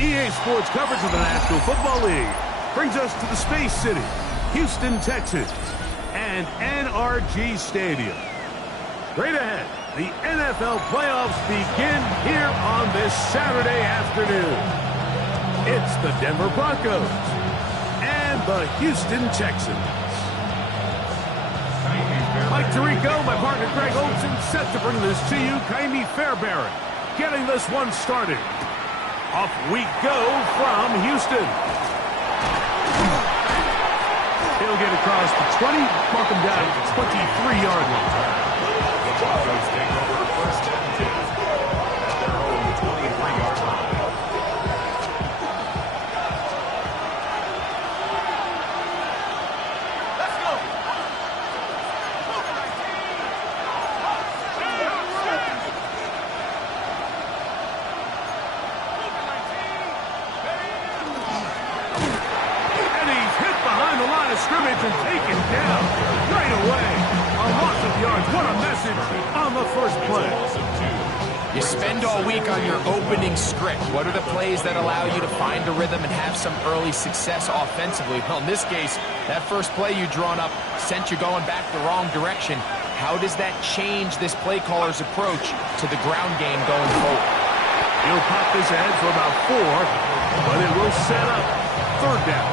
EA Sports coverage of the National Football League brings us to the Space City, Houston, Texas, and NRG Stadium. Straight ahead, the NFL playoffs begin here on this Saturday afternoon. It's the Denver Broncos and the Houston Texans. Mike Tirico, my partner Greg Olson, set to bring this to you. Kaimi Fairbairn getting this one started. Off we go from Houston. He'll get across the 20, mark him down at the 23-yard line. The Broncos take over first and 10 at their own 23-yard line. Let's go. Scrimmage and taken down right away. A loss of yards. What a message on the first play. You spend all week on your opening script. What are the plays that allow you to find a rhythm and have some early success offensively? Well, in this case, that first play you drawn up sent you going back the wrong direction. How does that change this play caller's approach to the ground game going forward? He'll pop this ahead for about 4, but it will set up third down.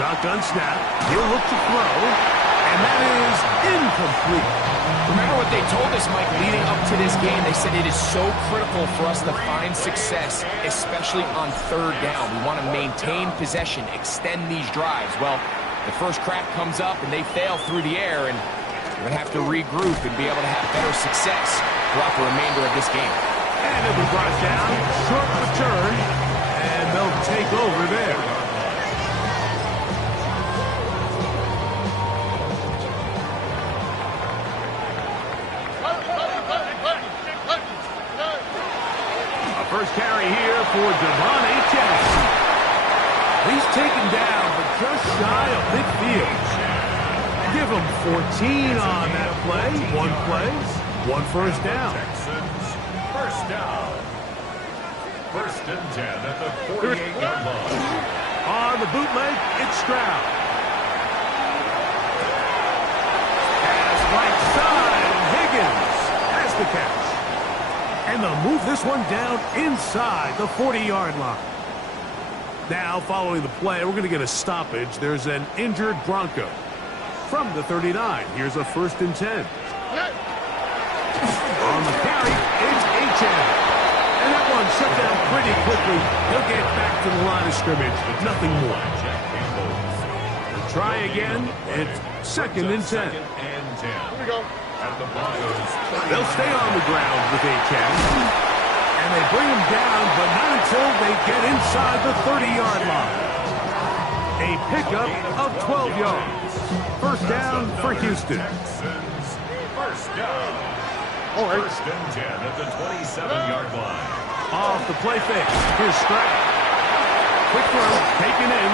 Shotgun snap. He'll look to throw, and that is incomplete. Remember what they told us, Mike, leading up to this game? They said it is so critical for us to find success, especially on third down. We want to maintain possession, extend these drives. Well, the first crack comes up, and they fail through the air, and we're going to have to regroup and be able to have better success throughout the remainder of this game. And it was brought down, short return, and they'll take over there. First carry here for Devon Jackson. He's taken down, but just shy of midfield. Give him 14 on that play. One first down. Texans, first down. First and 10 at the 48-yard line. On the bootleg, it's Stroud. Pass right side, and Higgins has the catch. And they'll move this one down inside the 40-yard line. Now, following the play, we're going to get a stoppage. There's an injured Bronco. From the 39, here's a first and 10. On the carry, it's H.M. And that one shut down pretty quickly. He'll get back to the line of scrimmage, but nothing more. We'll try again. It's second and 10. Here we go. At the Broncos. They'll stay on the ground with H.M. And they bring him down, but not until they get inside the 30-yard line. A pickup of 12 yards. First down for Houston. First down. First and 10 at the 27-yard line. Off the play fake. Here's Stroud. Quick throw, taken in.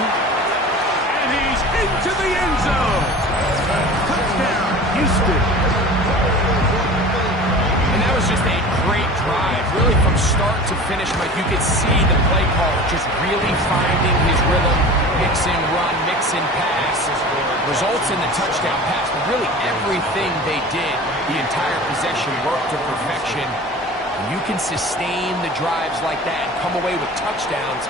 And he's into the end zone. Touchdown, Houston. And that was just a great drive. Really, from start to finish, Mike, you could see the play caller just really finding his rhythm, mix and run, mix and pass. Results in the touchdown pass, but really everything they did, the entire possession worked to perfection. And you can sustain the drives like that and come away with touchdowns.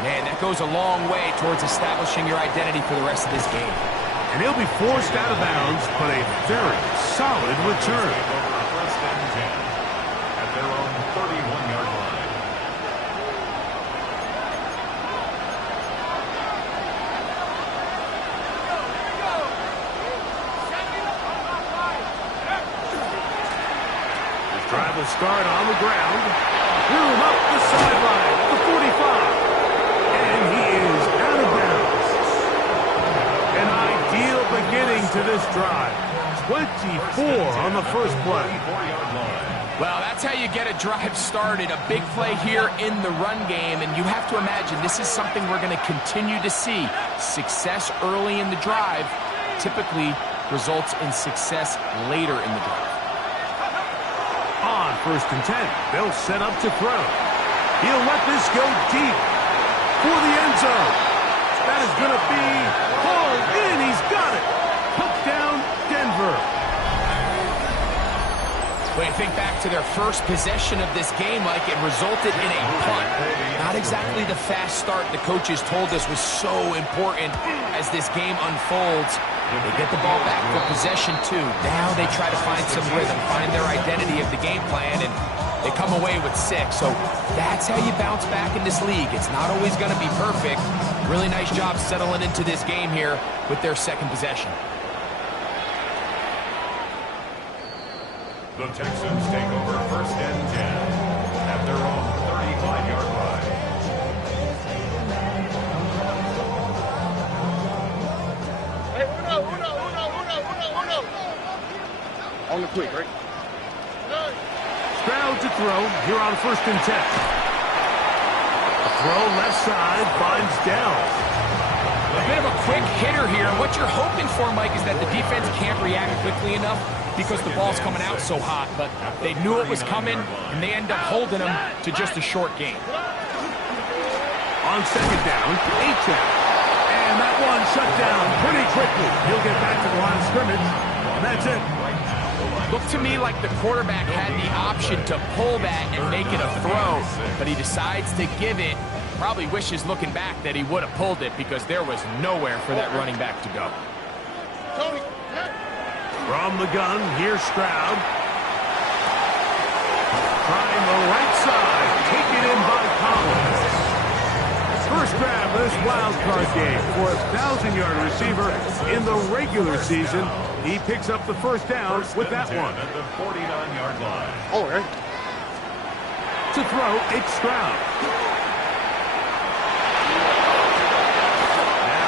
Man, that goes a long way towards establishing your identity for the rest of this game. And he'll be forced out of bounds, but a very solid return. First and 10 at their own 31-yard line. Drive will start on the ground. Threw him up the sideline at the 45. And he is out of bounds. An ideal beginning to this drive. 24 on the first play. Well, that's how you get a drive started. A big play here in the run game, and you have to imagine this is something we're going to continue to see. Success early in the drive typically results in success later in the drive. On 1st and 10, they'll set up to throw. He'll let this go deep for the end zone. That is going to be hauled in. He's got it. Touchdown, Denver. When you think back to their first possession of this game, Mike, it resulted in a punt. Not exactly the fast start the coaches told us was so important as this game unfolds. They get the ball back for possession, too. Now they try to find some rhythm, find their identity of the game plan, and they come away with 6. So that's how you bounce back in this league. It's not always going to be perfect. Really nice job settling into this game here with their second possession. The Texans take over 1st and 10 at their own 35-yard line. Hey, uno. On the quick, right? Stroud to throw here on 1st and 10. A throw left side finds Dell. A bit of a quick hitter here. What you're hoping for, Mike, is that the defense can't react quickly enough because the ball's coming out so hot. But they knew it was coming, and they end up holding them to just a short gain. On 2nd down, H-Check. And that one shut down pretty quickly. He'll get back to the line of scrimmage, and that's it. Looked to me like the quarterback had the option to pull that and make it a throw, but he decides to give it. Probably wishes looking back that he would have pulled it because there was nowhere for that running back to go. From the gun, here's Stroud. Trying the right side, taken in by Collins. First grab of this wild card game for a 1,000-yard receiver in the regular season. He picks up the first down with that one. At the 49-yard line. Oh, right. To throw, it's Stroud.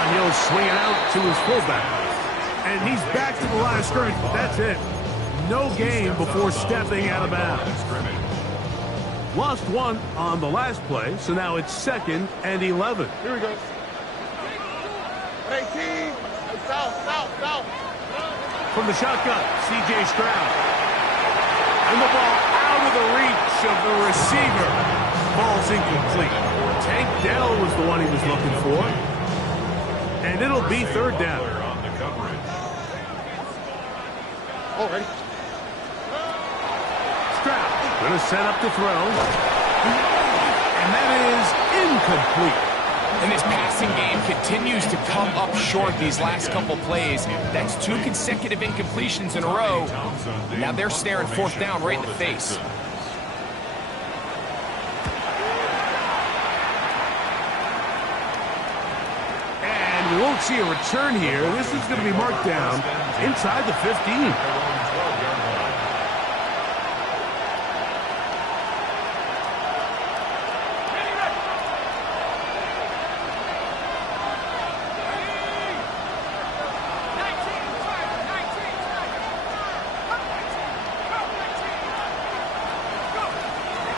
He'll swing it out to his fullback. And he's back to the line of scrimmage. That's it. No gain before stepping out of bounds. Lost one on the last play, so now it's 2nd and 11. Here we go. 18. South. From the shotgun, C.J. Stroud. And the ball out of the reach of the receiver. Ball's incomplete. Tank Dell was the one he was looking for. And it'll be 3rd down. On the coverage. Oh, ready. Stroud going to set up to throw. And that is incomplete. And this passing game continues to come up short these last couple plays. That's 2 consecutive incompletions in a row. Now they're staring 4th down right in the face. We won't see a return here. This is going to be marked down inside the 15.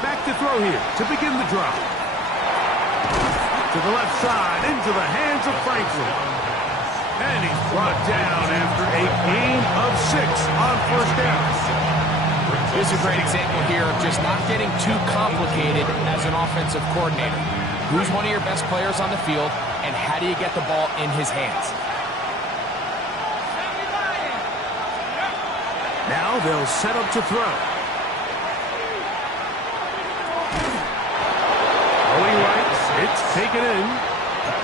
Back to throw here to begin the drive. To the left side, into the hands of Franklin. And he's brought down after a gain of 6 on 1st down. This is a great example here of just not getting too complicated as an offensive coordinator. Who's one of your best players on the field, and how do you get the ball in his hands? Now they'll set up to throw. Throwing right. It's taken in,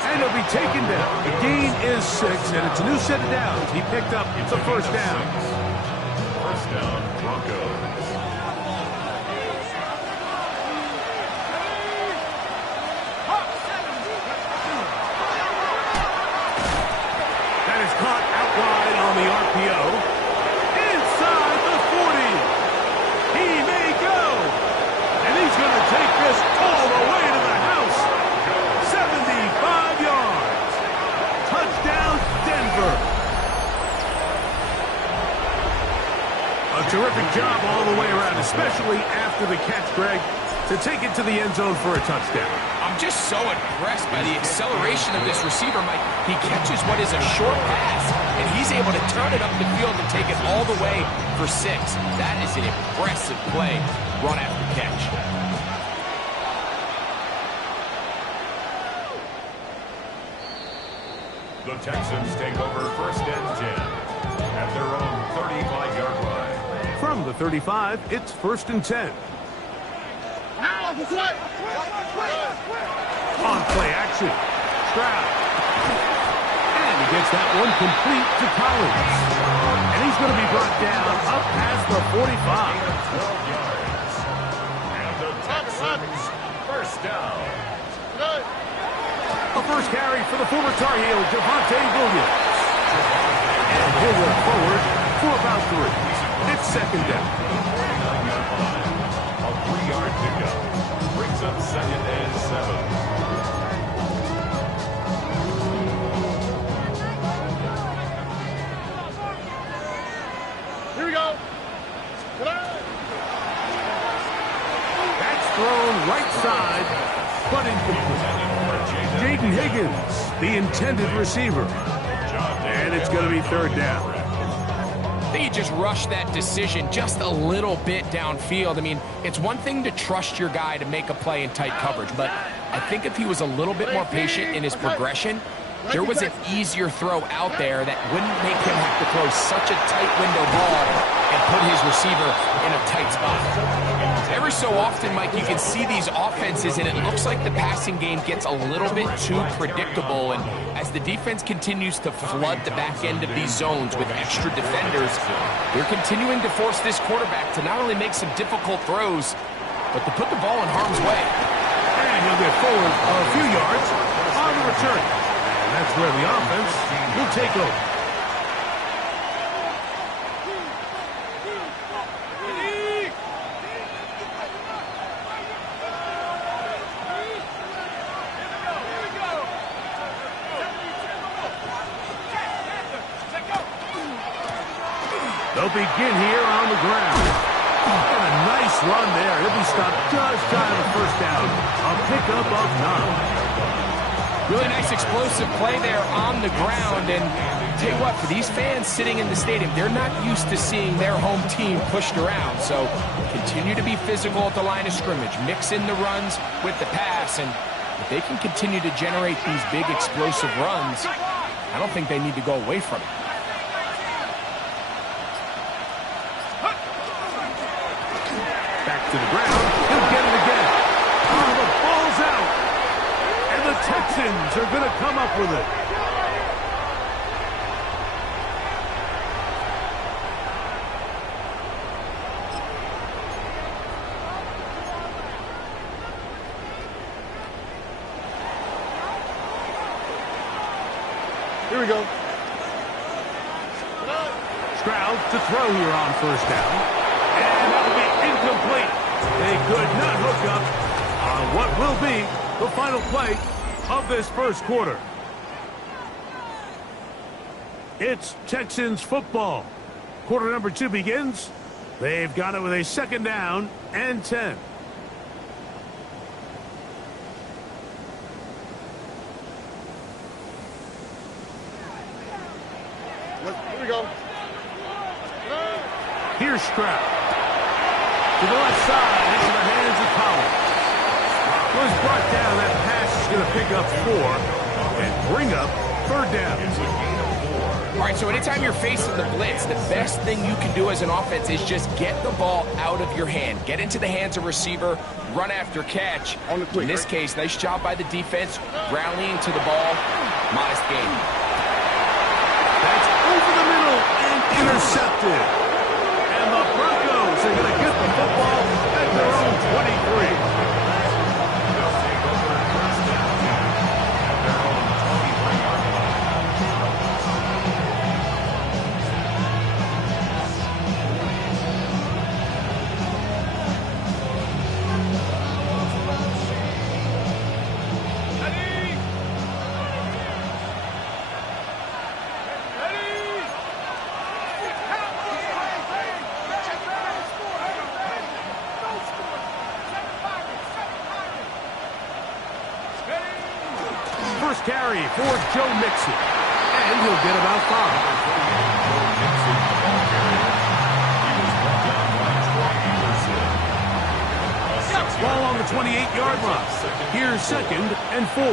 and it'll be taken down. The gain is 6, and it's a new set of downs. He picked up the 1st down. 1st down, Broncos. That is caught out wide on the RPO. Inside the 40. He may especially after the catch, Greg, to take it to the end zone for a touchdown. I'm just so impressed by the acceleration of this receiver, Mike. He catches what is a short pass, and he's able to turn it up the field and take it all the way for 6. That is an impressive play, run after catch. The Texans take over 1st and 10 at their own 35-yard line. From the 35, it's 1st and 10. On play action, Stroud. And he gets that one complete to Collins. And he's going to be brought down up past the 45. 12 yards. And the Texans 1st down. A first carry for the former Tar Heel, Javonte Williams. And he'll work forward for about 3. It's 2nd down. A 3-yard pickup brings up 2nd and 7. Here we go. That's thrown right side, but incomplete. Jaden Higgins, the intended receiver. And it's going to be 3rd down. I think he just rushed that decision just a little bit downfield. I mean, it's one thing to trust your guy to make a play in tight coverage, but I think if he was a little bit more patient in his progression, there was an easier throw out there that wouldn't make him have to throw such a tight window ball and put his receiver in a tight spot. Every so often, Mike, you can see these offenses, and it looks like the passing game gets a little bit too predictable. And as the defense continues to flood the back end of these zones with extra defenders, they're continuing to force this quarterback to not only make some difficult throws, but to put the ball in harm's way. And he'll get forward a few yards on the return. And that's where the offense will take over. They'll begin here on the ground. And a nice run there. He'll be stopped just shy of the 1st down. A pickup of 9. Really nice explosive play there on the ground. And tell you what, for these fans sitting in the stadium, they're not used to seeing their home team pushed around. So continue to be physical at the line of scrimmage. Mix in the runs with the pass. And if they can continue to generate these big explosive runs, I don't think they need to go away from it. To the ground, he'll get it again. Oh, the ball's out. And the Texans are going to come up with it. Here we go. Stroud to throw here on 1st down. And that'll be incomplete. They could not hook up on what will be the final play of this 1st quarter. It's Texans football. Quarter number 2 begins. They've got it with a 2nd down and 10. Here we go. Here's Stroud. To the left side, into the hands of Collins. Was brought down. That pass is going to pick up 4 and bring up 3rd down. All right, so anytime you're facing the blitz, the best thing you can do as an offense is just get the ball out of your hand. Get into the hands of receiver, run after catch. In this case, nice job by the defense, rallying to the ball. Modest gain. That's over the middle and intercepted. And the Broncos are going to get the football at their own 23. first carry for Joe Mixon. And he'll get about 5. Ball on the 28-yard line. Here's 2nd and 4.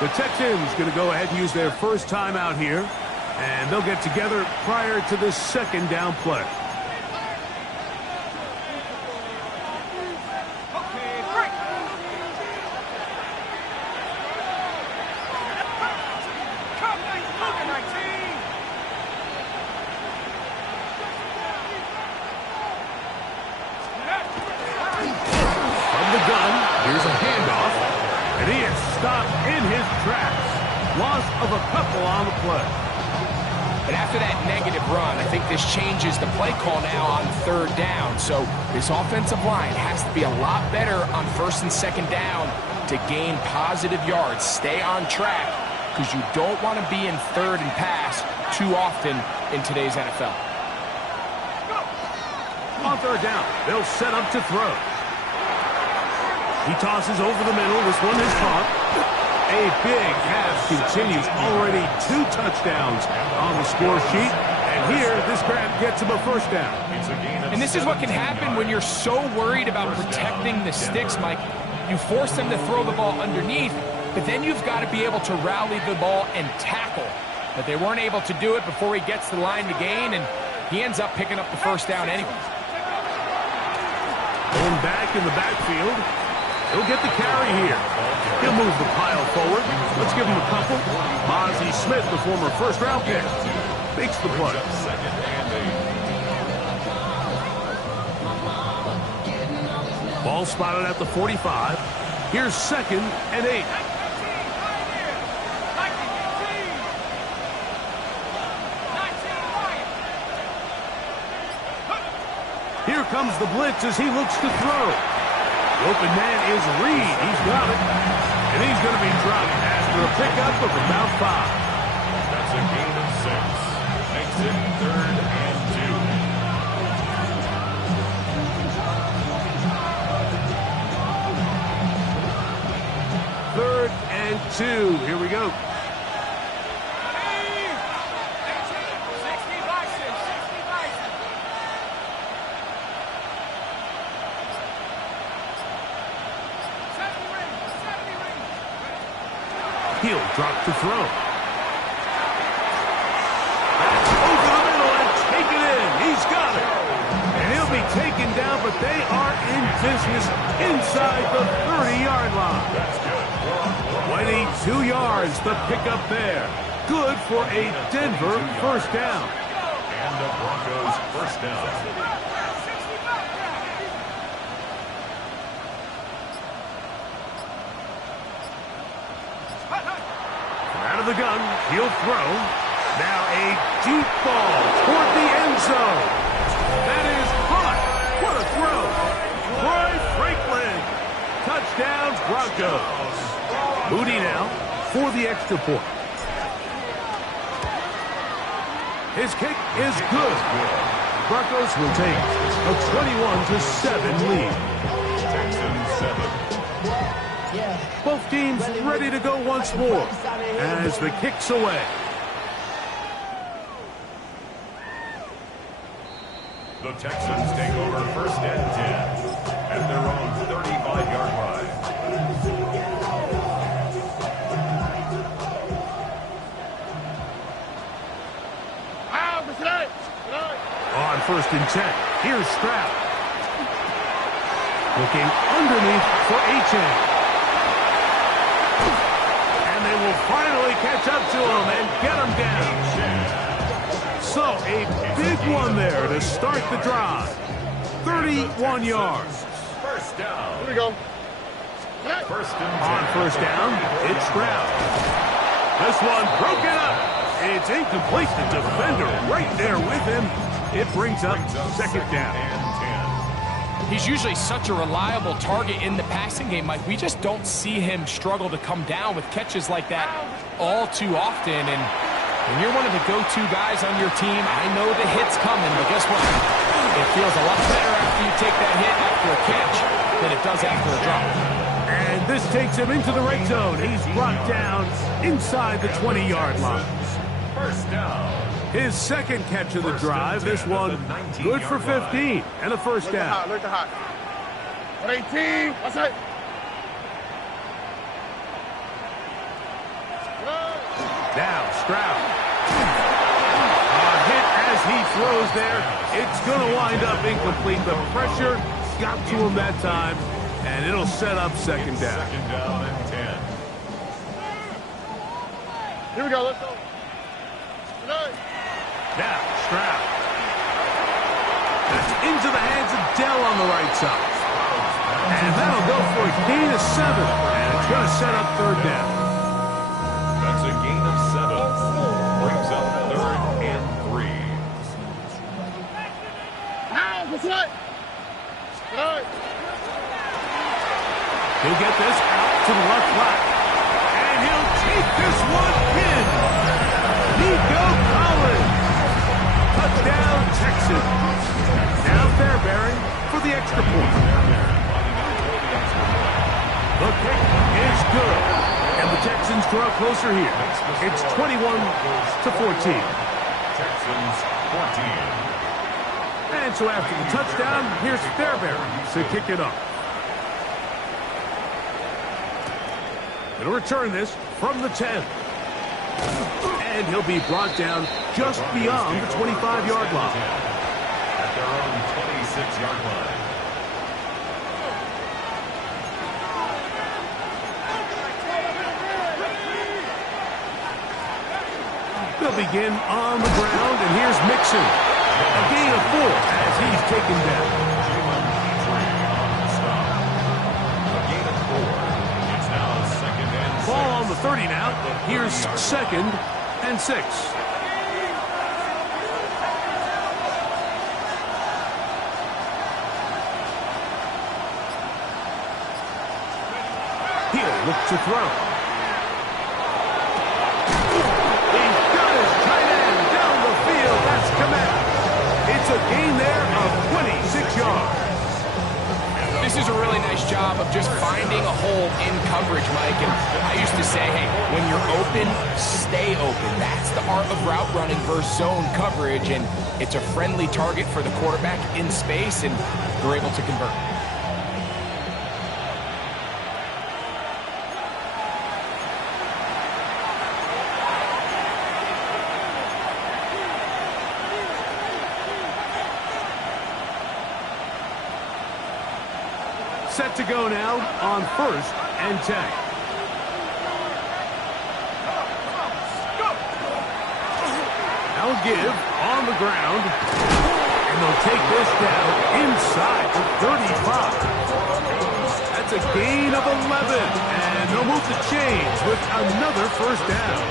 The Texans going to go ahead and use their first timeout here. And they'll get together prior to the 2nd down play. Changes the play call now on 3rd down. So this offensive line has to be a lot better on 1st and 2nd down to gain positive yards. Stay on track because you don't want to be in 3rd and pass too often in today's NFL. On 3rd down, they'll set up to throw. He tosses over the middle. This one is caught. A big half continues. Already 2 touchdowns on the score sheet. Here, this grab gets him a 1st down. And this is what can happen when you're so worried about protecting the sticks, Mike. You force them to throw the ball underneath, but then you've got to be able to rally the ball and tackle. But they weren't able to do it before he gets the line to gain, and he ends up picking up the 1st down anyway. Going back in the backfield. He'll get the carry here. He'll move the pile forward. Let's give him a couple. Ozzie Smith, the former 1st-round pick, makes the play. Ball spotted at the 45. Here's 2nd and 8. Here comes the blitz as he looks to throw. The open man is Reed. He's got it. And he's going to be dropped after a pickup of about 5. That's a gain of 6. Makes it 3rd and 2. 3rd and 2. Here we go. He'll drop to throw. That's over the middle and take it in. He's got it. And he'll be taken down, but they are in business inside the 30-yard line. 22 yards, the pickup there. Good for a Denver 1st down. And the Broncos 1st down. The gun, he'll throw. Now a deep ball toward the end zone. That is caught. What a throw. Troy Franklin. Touchdown, Broncos. Moody now for the extra point. His kick is good. Broncos will take a 21-7 lead. Texans 7. Both teams ready to go once more as the kick's away. The Texans take over 1st and 10 at their own 35-yard line. On 1st and 10, here's Stroud. Looking underneath for Achane. They will finally catch up to him and get him down. So a big one there to start the drive. 31 yards. 1st down. Here we go. On 1st down, it's Stroud. This one broken up. It's incomplete. The defender right there with him. It brings up 2nd down. He's usually such a reliable target in the passing game, Mike. We just don't see him struggle to come down with catches like that all too often. And when you're one of the go-to guys on your team, I know the hit's coming, but guess what? It feels a lot better after you take that hit after a catch than it does after a drop. And this takes him into the red zone. He's brought down inside the 20-yard line. First down. His second catch of the drive. This one good for 15 and a first down. Look at hot. 18. What's that? Now Stroud. A hit as he throws there. It's going to wind up incomplete. The pressure got to him that time, and it'll set up second down. Second down and 10. Here we go. Let's go. Now Stroud. That's into the hands of Dell on the right side. And that'll go for a gain of 7. And it's going to set up third down. That's a gain of 7. Brings up 3rd and 3. What's that? He'll get this out to the left flat. And he'll take this one in. Nico Collins. Touchdown, Texans. Now Fairbury for the extra point. The kick is good. And the Texans draw closer here. It's 21-14. Texans 14. And so after the touchdown, here's Fairbury to kick it off. He'll return this from the 10. And he'll be brought down just beyond the 25-yard line. At their own 26-yard line. They'll begin on the ground, and here's Mixon. A gain of 4 as he's taken down. A gain of 4. It's now 2nd and 6. Ball on the 30 now. Here's 2nd and 6. He'll look to throw. He's got his tight end down the field. That's command. It's a gain there of 26 yards. This is a really nice job of just finding a hole in coverage, Mike. And I used to say, hey, when you're open, stay open. That's the art of route running versus zone coverage. And it's a friendly target for the quarterback in space, and they're able to convert. Set to go now on 1st and 10. Now give on the ground. And they'll take this down inside the 35. That's a gain of 11. And they'll move the chains with another first down.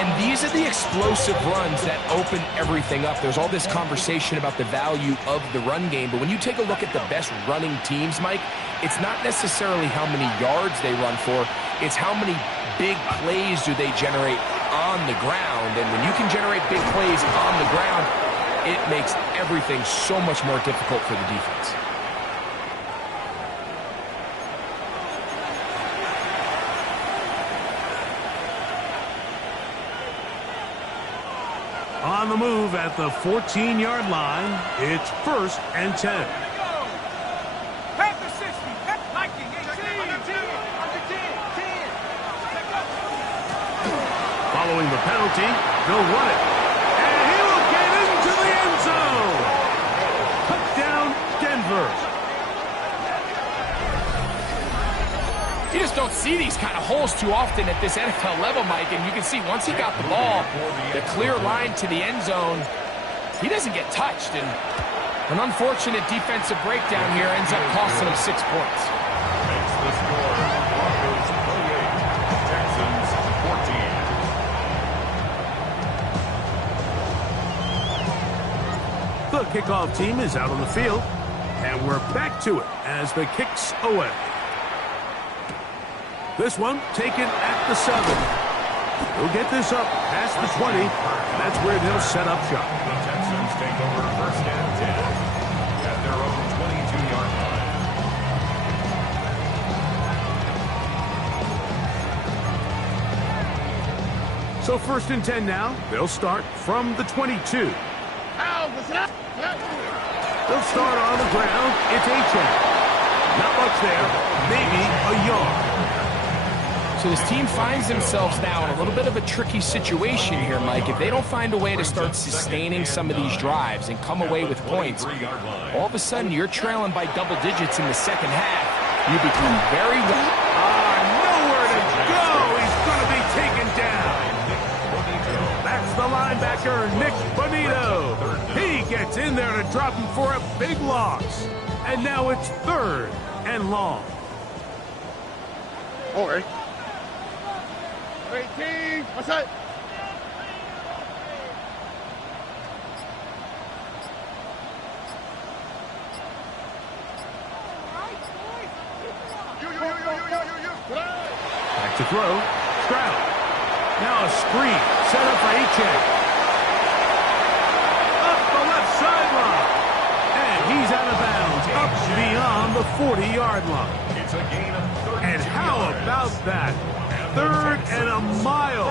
And these are the explosive runs that open everything up. There's all this conversation about the value of the run game, but when you take a look at the best running teams, Mike, it's not necessarily how many yards they run for, it's how many big plays do they generate on the ground. And when you can generate big plays on the ground, it makes everything so much more difficult for the defense. On the move at the 14-yard line, it's 1st and 10. Following the penalty, they'll run it. And he will get into the end zone. Touchdown, Denver. You just don't see these kind of holes too often at this NFL level, Mike. And you can see once he got the ball, the clear line to the end zone, he doesn't get touched. And an unfortunate defensive breakdown here ends up costing him 6 points. Makes the score Broncos 28, Texans 14. The kickoff team is out on the field, and we're back to it as the kick's away. This one taken at the 7. He'll get this up past the 20. That's where they'll set up shop. The Texans take over 1st and 10 at their own 22-yard line. So 1st and 10 now. They'll start from the 22. They'll start on the ground. It's H.M. Not much there. Maybe a yard. So this team finds themselves now in a little bit of a tricky situation here, Mike. If they don't find a way to start sustaining some of these drives and come away with points, all of a sudden you're trailing by double digits in the second half. You become very nowhere to go. He's going to be taken down. That's the linebacker, Nick Bonito. He gets in there to drop him for a big loss. And now it's 3rd and long. All right. 18. What's that? Back to throw. Stroud. Now a screen. Set up for H.M. Up the left sideline. And he's out of bounds. Up beyond the 40-yard line. It's a gain of 30 And how about that? 3rd and a mile.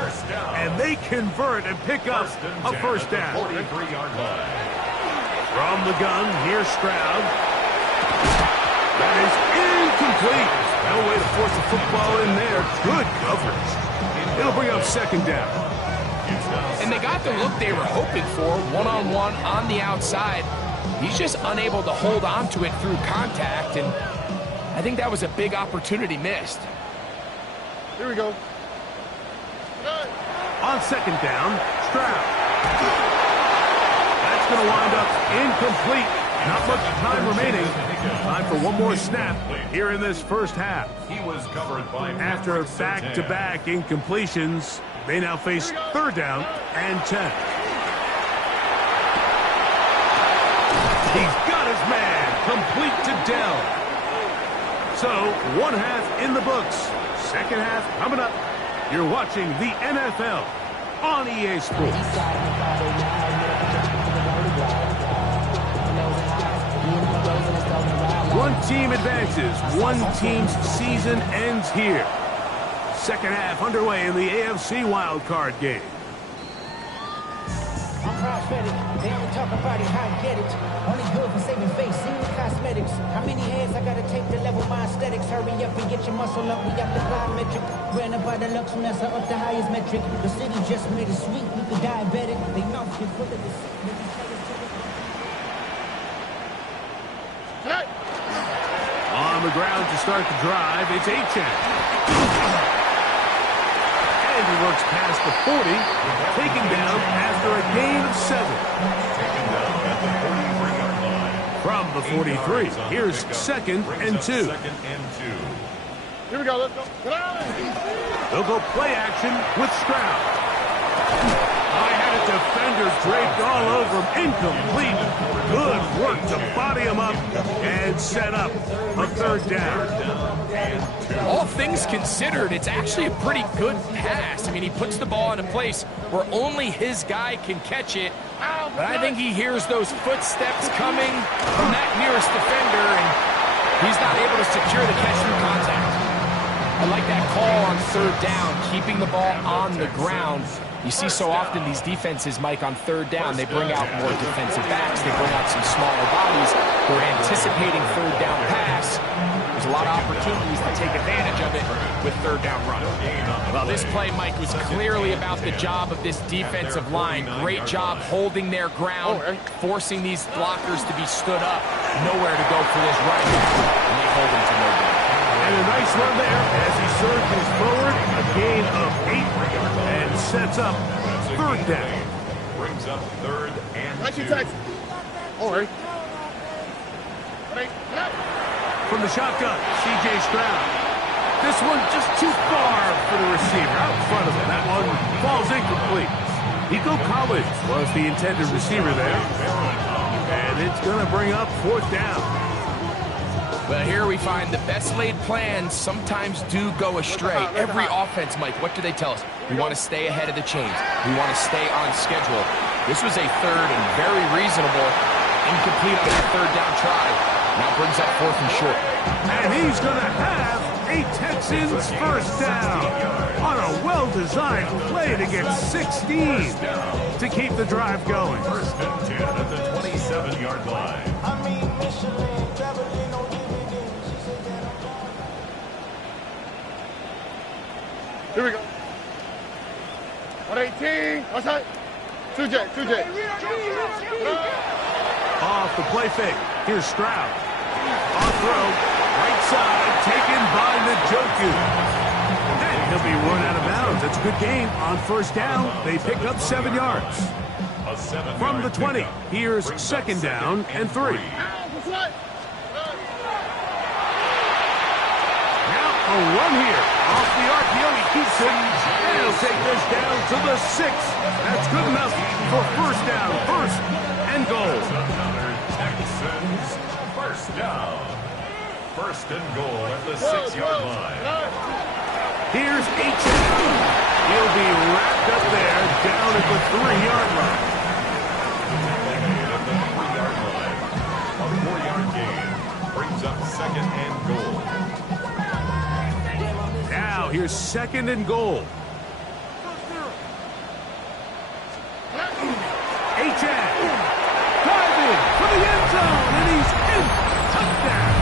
And they convert and pick up a first down. 43-yard line. From the gun, here's Stroud. That is incomplete. No way to force the football in there. Good coverage. It'll bring up 2nd down. And they got the look they were hoping for, one-on-one on the outside. He's just unable to hold on to it through contact, and I think that was a big opportunity missed. Here we go. On 2nd down, Stroud. That's going to wind up incomplete. Not much time remaining. Time for one more snap here in this first half. He was covered by After back-to-back incompletions, they now face 3rd down and 10. He's got his man complete to Dell. So 1 half in the books. 2nd half coming up. You're watching the NFL on EA Sports. One team advances. One team's season ends here. 2nd half underway in the AFC WildCard game. I'm prophetic. They only talk about it, how I get it. Only good for saving face, seeing cosmetics. How many hands I gotta take to level my aesthetics? Hurry up and get your muscle up. We got the plyometric. Ran up by the Lux Nessa up the highest metric. The city just made it sweet. We could diabetic. They mouth is full of the sickness. On the ground to start the drive, it's H.M. And he works past the 40, taken down after a gain of 7. Taken down at the 43-yard line. From the 43, here's 2nd and 2. 2nd and 2. Here we go. Let's go. They'll go play action with Stroud. I had a defender draped all over him. Incomplete. Good work to body him up and set up a 3rd down. All things considered, it's actually a pretty good pass. I mean, he puts the ball in a place where only his guy can catch it. But I think he hears those footsteps coming from that nearest defender, and he's not able to secure the catch through contact. I like that call on 3rd down, keeping the ball on the ground. You see so often these defenses, Mike, on 3rd down, they bring out more defensive backs. They bring out some smaller bodies. They're anticipating 3rd down pass. There's a lot of opportunities to take advantage of it with 3rd down run. Well, this play, Mike, was clearly about the job of this defensive line. Great job holding their ground, forcing these blockers to be stood up. Nowhere to go for this running back, and they hold him to no gain. And a nice run there as he surges forward. A gain of 8 and sets up 3rd down. Brings up 3rd and 2. All right. From the shotgun, C.J. Stroud. This one just too far for the receiver. Out in front of him. That one falls incomplete. Nico Collins was the intended receiver there. And it's going to bring up 4th down. Well, here we find the best laid plans sometimes do go astray. Every offense, Mike, what do they tell us? We want to stay ahead of the chains. We want to stay on schedule. This was a 3rd and very reasonable, incomplete on that 3rd down try. Now brings up 4th and short. And he's going to have A Texans first down on a well-designed play to get 16 to keep the drive going. First and 10 at the 27-yard line. Here we go. 118. Outside. 2J. Off the play fake. Here's Stroud. Off throw. Right side. Taken by Njoku. And he'll be run out of bounds. That's a good gain on first down. They pick up 7 yards. From the 20, here's second down and 3. Now a run here. Off the RPO, he keeps it. And he'll take this down to the 6. That's good enough for first down. First and goal. Texans first down. First and goal at the 6-yard line. Here's H. He'll be wrapped up there down at the 3-yard line. At the 3-yard line. A 4-yard gain brings up second and goal. Now here's second and goal. H.A. driving for the end zone, and he's in. Touchdown.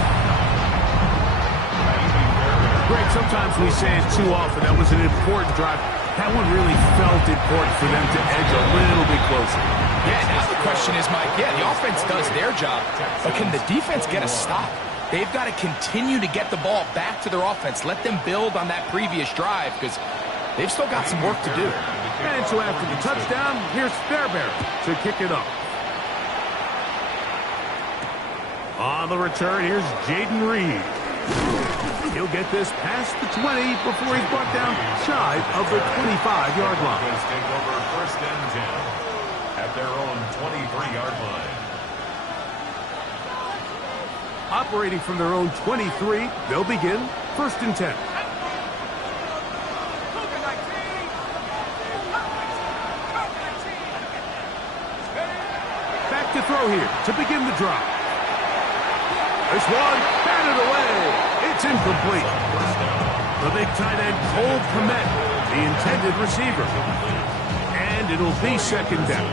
Greg, sometimes we say it too often. That was an important drive. That one really felt important for them to edge a little bit closer. Yeah, now the question is, Mike, the offense does their job, but can the defense get a stop? They've got to continue to get the ball back to their offense. Let them build on that previous drive because they've still got some work to do. And so after the touchdown, here's Fairbairn to kick it off. On the return, here's Jaden Reed. He'll get this past the 20 before he's brought down shy of the 25-yard line. Take over first and 10 at their own 23-yard line. Operating from their own 23, they'll begin first and 10. Back to throw here to begin the drive. This one batted away. It's incomplete. The big tight end, Cole Kmet, the intended receiver. And it'll be second down.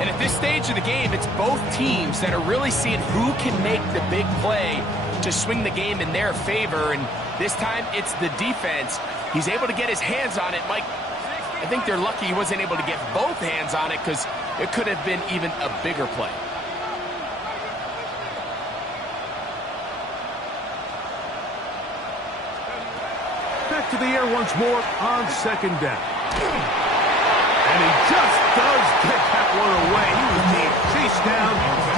And at this stage of the game, it's both teams that are really seeing who can make the big play to swing the game in their favor. And this time, it's the defense. He's able to get his hands on it. Mike, I think they're lucky he wasn't able to get both hands on it because it could have been even a bigger play. Back to the air once more on second down. And he just does get that one away. He was being chased down,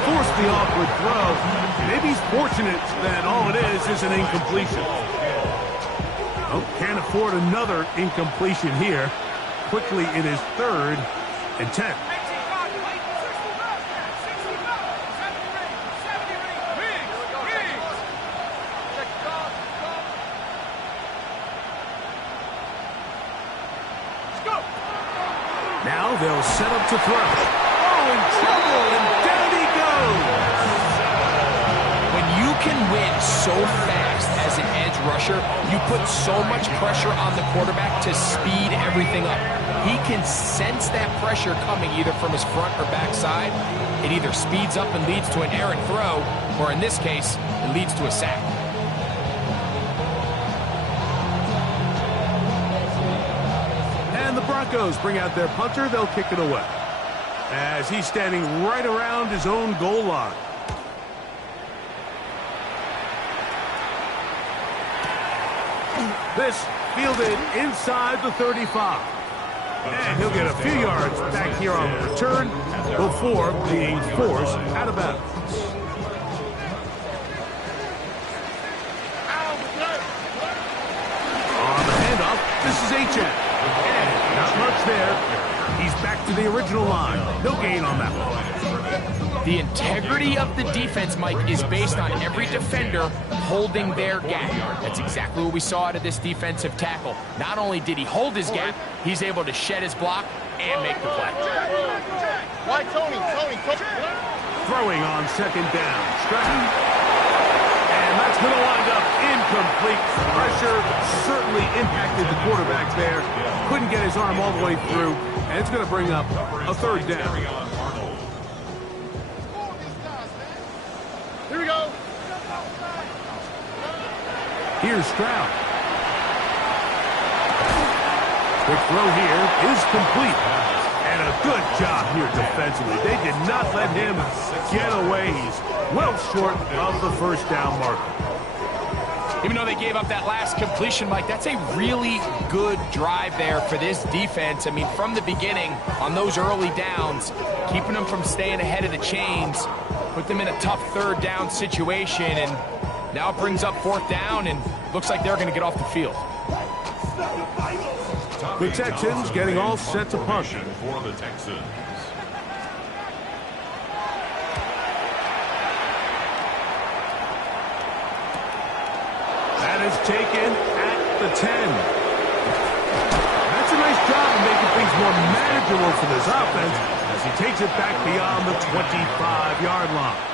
forced the awkward throw. Maybe he's fortunate that all it is an incompletion. Oh, can't afford another incompletion here. Quickly in his third and 10. Now they'll set up to throw. Oh, in trouble, and down he goes. When you can win so fast as an edge rusher, you put so much pressure on the quarterback to speed everything up. He can sense that pressure coming either from his front or back side. It either speeds up and leads to an errant throw, or in this case, it leads to a sack. And the Broncos bring out their punter. They'll kick it away as he's standing right around his own goal line. This fielded inside the 35. And he'll get a few yards back here on the return before being forced out of bounds. On the handoff, this is H.A. And not much there. He's back to the original line. No gain on that one. The integrity of the defense, Mike, is based on every defender holding their gap. That's exactly what we saw out of this defensive tackle. Not only did he hold his gap, he's able to shed his block and make the play. Why, Tony? Throwing on second down. Stroud. And and that's going to wind up incomplete. Pressure certainly impacted the quarterback there. Couldn't get his arm all the way through, and it's going to bring up a third down. Here we go. Here's Stroud. Quick throw here is complete. And a good job here defensively. They did not let him get away. He's well short of the first down marker. Even though they gave up that last completion, Mike, that's a really good drive there for this defense. I mean, from the beginning, on those early downs, keeping them from staying ahead of the chains, put them in a tough third down situation, and now it brings up fourth down, and looks like they're going to get off the field. The Texans getting all set to punt. For the Texans. That is taken at the 10. That's a nice job of making things more manageable for this offense as he takes it back beyond the 25-yard line.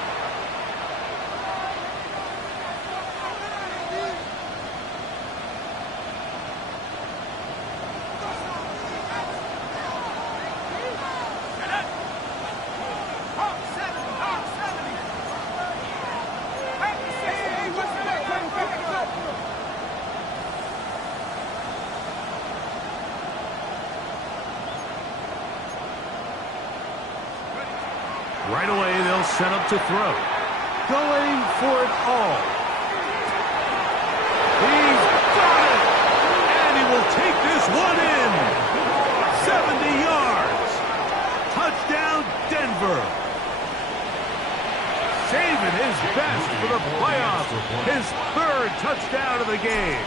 Right away, they'll set up to throw. Going for it all. He's got it! And he will take this one in. 70 yards. Touchdown, Denver. Saving his best for the playoffs. His third touchdown of the game.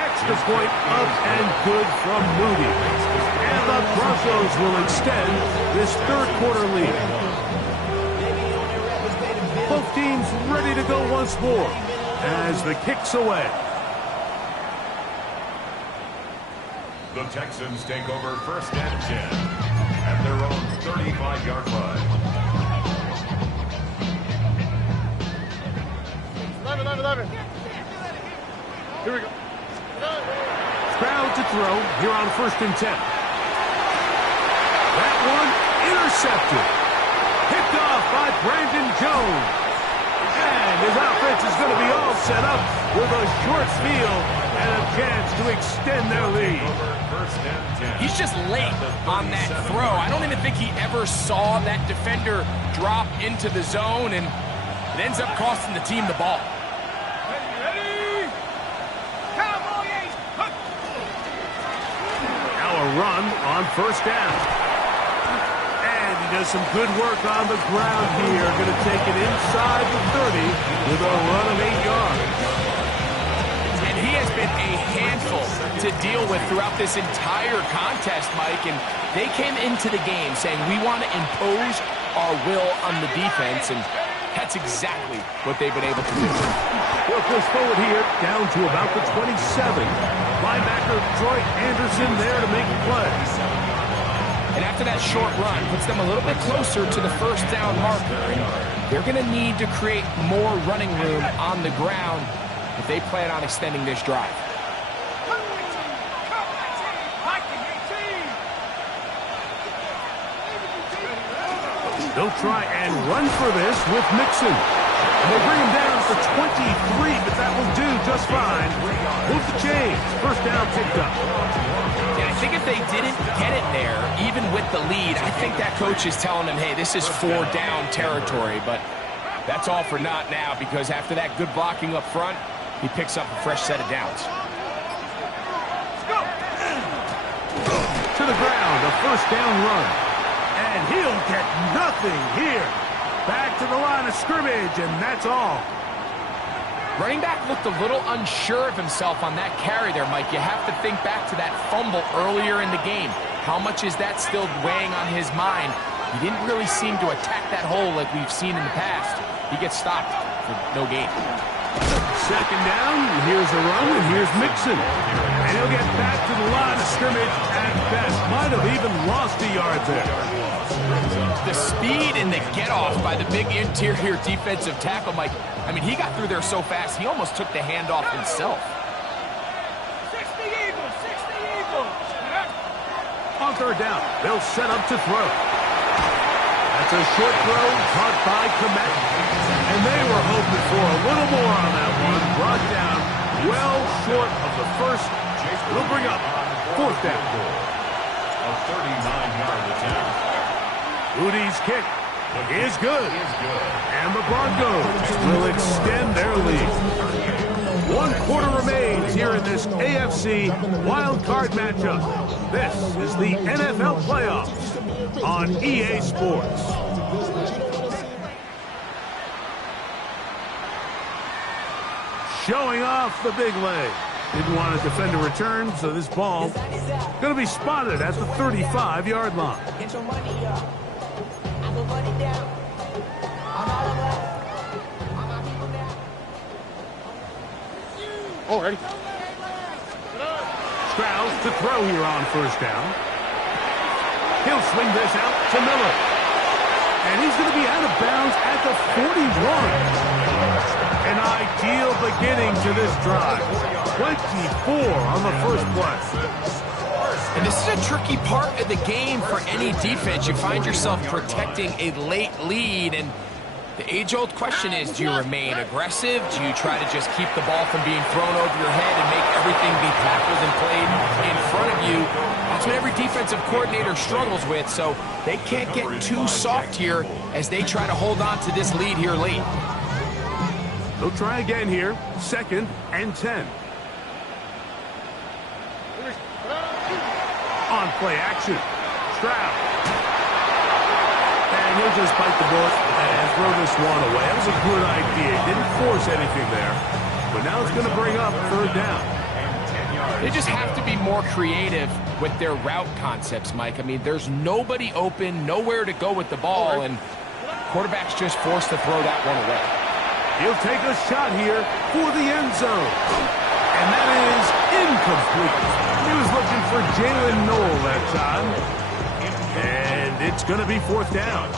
Extra point up and good from Moody. And the Broncos will extend this third-quarter lead. Both teams ready to go once more as the kick's away. The Texans take over first and 10 at their own 35-yard line. 11. Here we go. Stroud to throw here on first and 10. That one intercepted. Picked off by Brandon Jones. And his offense is going to be all set up with a short field and a chance to extend their lead. He's just late on that throw. I don't even think he ever saw that defender drop into the zone, and it ends up costing the team the ball. Now a run on first down. And he does some good work on the ground here. Going to take it inside the 30 with a run of 8 yards. And he has been a handful to deal with throughout this entire contest, Mike. And they came into the game saying, we want to impose our will on the defense. And that's exactly what they've been able to do. They'll push forward here down to about the 27. Linebacker Troy Anderson there to make the play. And after that short run, puts them a little bit closer to the first down marker. And they're going to need to create more running room on the ground if they plan on extending this drive. They'll try and run for this with Mixon. And they bring him down to 23, but that will do just fine. Move the chains. First down picked up. And I think if they didn't get it there, even with the lead, I think that coach is telling them, hey, this is 4-down territory. But that's all for naught now, because after that good blocking up front, he picks up a fresh set of downs. To the ground, a first down run. And he'll get nothing here. Back to the line of scrimmage, and that's all. Running back looked a little unsure of himself on that carry there, Mike. You have to think back to that fumble earlier in the game. How much is that still weighing on his mind? He didn't really seem to attack that hole like we've seen in the past. He gets stopped for no gain. Second down, here's a run, and here's Mixon. And he'll get back to the line of scrimmage at best. Might have even lost a yard there. The speed speed and the get-off by the big interior defensive tackle, Mike. I mean, he got through there so fast, he almost took the handoff himself. 60 Eagles, 60 Eagles. On third down, they'll set up to throw. That's a short throw caught by Komet. And they were hoping for a little more on that one. Brought down well short of the first. It'll bring up fourth down. A 39-yard attempt. Rudy's kick is good. And the Broncos will extend their lead. 1 quarter remains here in this AFC wildcard matchup. This is the NFL playoffs on EA Sports. Showing off the big leg. Didn't want to defend a return, so this ball going to be spotted at the 35-yard line. Get your money up. I will run it down. I'm all about. I'm out people now. Already. Strauss to throw here on first down. He'll swing this out to Miller. And he's going to be out of bounds at the 41. An ideal beginning to this drive. 24 on the first play. And this is a tricky part of the game for any defense. You find yourself protecting a late lead, and the age-old question is, do you remain aggressive? Do you try to just keep the ball from being thrown over your head and make everything be tackled and played in front of you? That's what every defensive coordinator struggles with, so they can't get too soft here as they try to hold on to this lead here late. They'll try again here. 2nd and 10. On play action. Stroud. And he'll just bite the bullet and throw this one away. That was a good idea. Didn't force anything there. But now it's going to bring up third down. They just have to be more creative with their route concepts, Mike. I mean, there's nobody open, nowhere to go with the ball, and quarterback's just forced to throw that one away. He'll take a shot here for the end zone. And that is incomplete. He was looking for Jalen Noel that time. And it's going to be fourth down.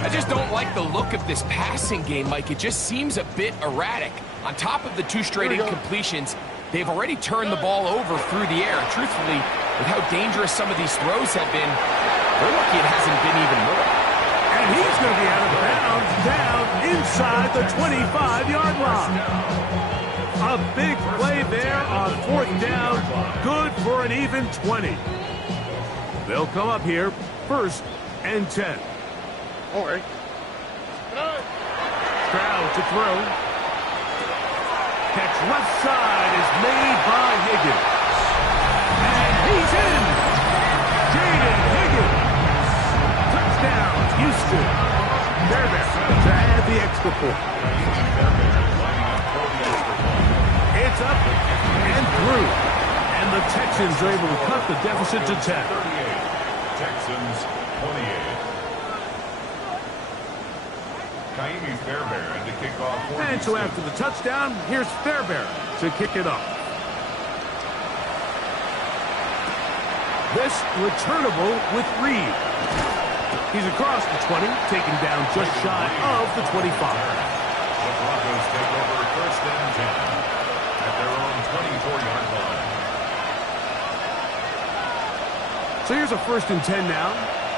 I just don't like the look of this passing game, Mike. It just seems a bit erratic. On top of the 2 straight incompletions, they've already turned the ball over through the air. Truthfully, with how dangerous some of these throws have been, they're lucky it hasn't been even more. And he's going to be out of bounds down inside the 25-yard line. A big play there on fourth down. Good for an even 20. They'll come up here 1st and 10. Already. Stroud to throw. Catch left side is made by Higgins. And he's in. Jaden Higgins. Touchdown, Houston. They're there to add the extra point. It's up and through. And the Texans are able to cut the deficit to 10. 38. Texans 28. Kaimi Fairbairn to kick off. And so after the touchdown, here's Fairbairn to kick it off. This returnable with Reed. He's across the 20, taken down just shy of the 25. The Broncos take over 1st and 10 at their own 24-yard line. So here's a 1st and 10 now.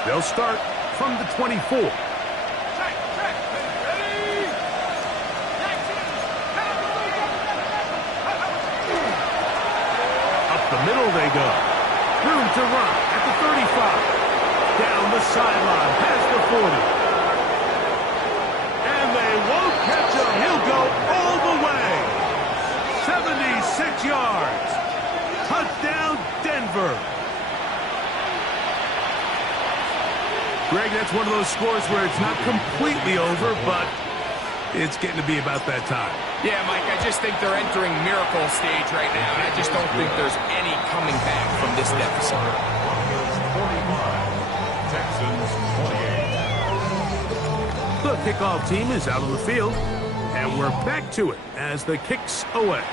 They'll start from the 24. The middle they go. Room to run at the 35. Down the sideline, past the 40. And they won't catch him. He'll go all the way. 76 yards. Touchdown, Denver. Greg, that's one of those scores where it's not completely over, but it's getting to be about that time. Yeah, Mike, I just think they're entering miracle stage right now, and I just don't think there's any coming back from this deficit. Texans 28. The kickoff team is out on the field, and we're back to it as the kicks away.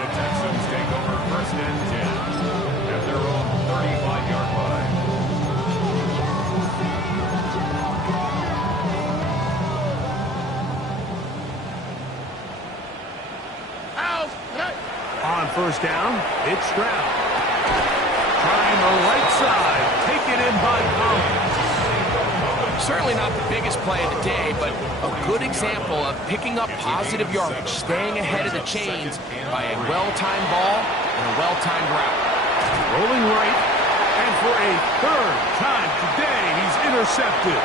The Texans take over 1st and 10 at their own 35-yard line. first down. It's Stroud. Trying the right side. Taken in by Collins. Certainly not the biggest play of the day, but a good example of picking up positive yardage, staying ahead of the chains by a well-timed ball and a well-timed route. Rolling right, and for a third time today, he's intercepted.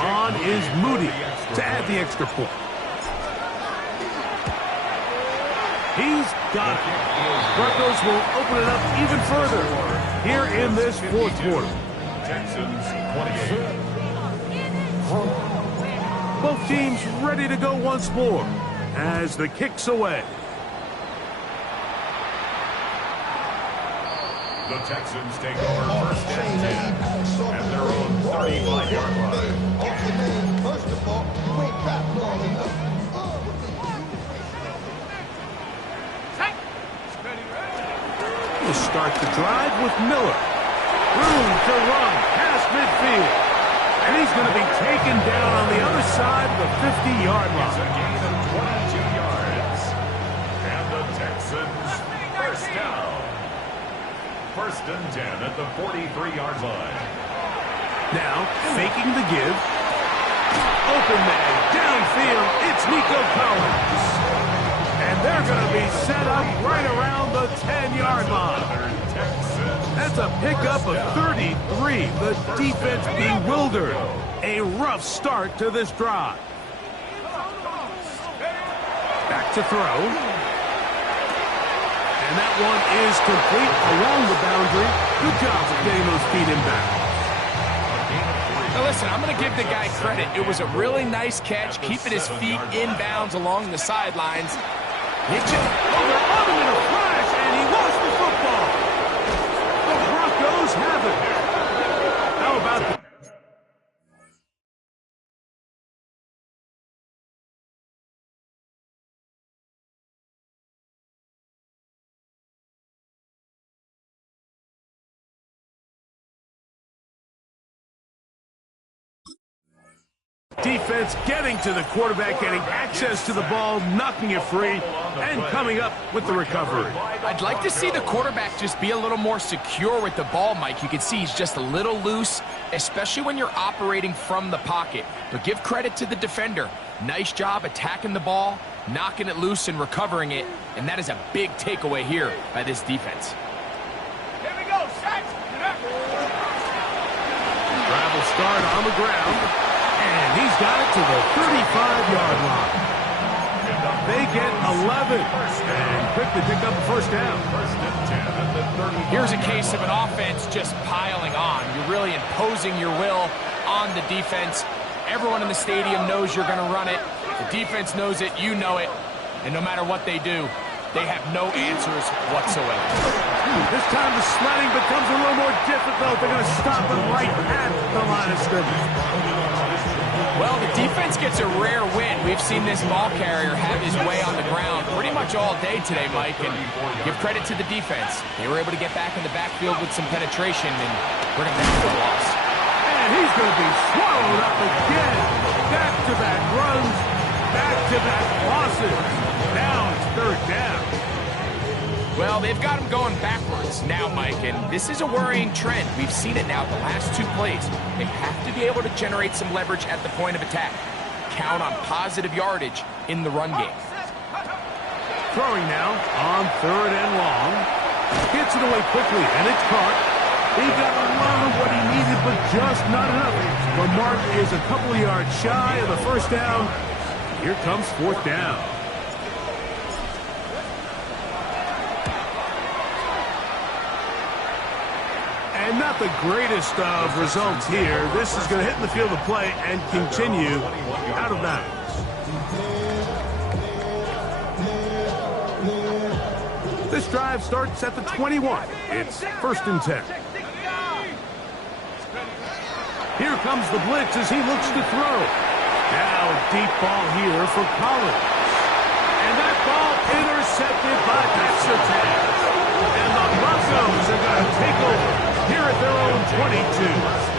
On is Moody to add the extra point. He's got it. Broncos will open it up even further here in this fourth quarter. Texans 28. Both teams ready to go once more as the kick's away. The Texans take over first and 10 at their own 35-yard line. We'll start the drive with Miller. Room to run past midfield. And he's going to be taken down on the other side of the 50-yard line. It's a gain of 22 yards. And the Texans first down. First and 10 at the 43-yard line. Now, faking the give. Open man, downfield, it's Nico Collins. And they're going to be set up right around the 10-yard line. That's a pickup of 33. The defense bewildered. A rough start to this drive. Back to throw. And that one is complete along the boundary. Good job of getting those feet in bounds. Now listen, I'm going to give the guy credit. It was a really nice catch, keeping his feet in bounds along the sidelines. Hit you. Oh, they're on him in a flash, and he lost the football. The Broncos have it. How about that? Defense getting to the quarterback, getting access to the ball, knocking it free, and coming up with the recovery. I'd like to see the quarterback just be a little more secure with the ball, Mike. You can see he's just a little loose, especially when you're operating from the pocket. But give credit to the defender. Nice job attacking the ball, knocking it loose and recovering it, and that is a big takeaway here by this defense. Here we go, set. Travel start on the ground. And he's got it to the 35-yard line. They get 11 and quickly pick up the first down. Here's a case of an offense just piling on. You're really imposing your will on the defense. Everyone in the stadium knows you're going to run it. The defense knows it, you know it. And no matter what they do, they have no answers whatsoever. This time the sledding becomes a little more difficult. They're going to stop him right at the line of scrimmage. Well, the defense gets a rare win. We've seen this ball carrier have his way on the ground pretty much all day today, Mike, and give credit to the defense. They were able to get back in the backfield with some penetration and bring it back to a loss. And he's going to be swallowed up again. Back-to-back runs, back-to-back losses. Now it's third down. Well, they've got him going backwards now, Mike, and this is a worrying trend. We've seen it now the last two plays. They have to be able to generate some leverage at the point of attack. Count on positive yardage in the run game. Throwing now on third and long. Gets it away quickly, and it's caught. He got a lot of what he needed, but just not enough. The mark is a couple of yards shy of the first down. Here comes fourth down. And not the greatest of results here. This is going to hit in the field of play and continue out of bounds. This drive starts at the 21. It's first and 10. Here Here comes the blitz as he looks to throw. Now deep ball here for Collins. And that ball intercepted by Baxter. And the Broncos are going to take over here at their own 22.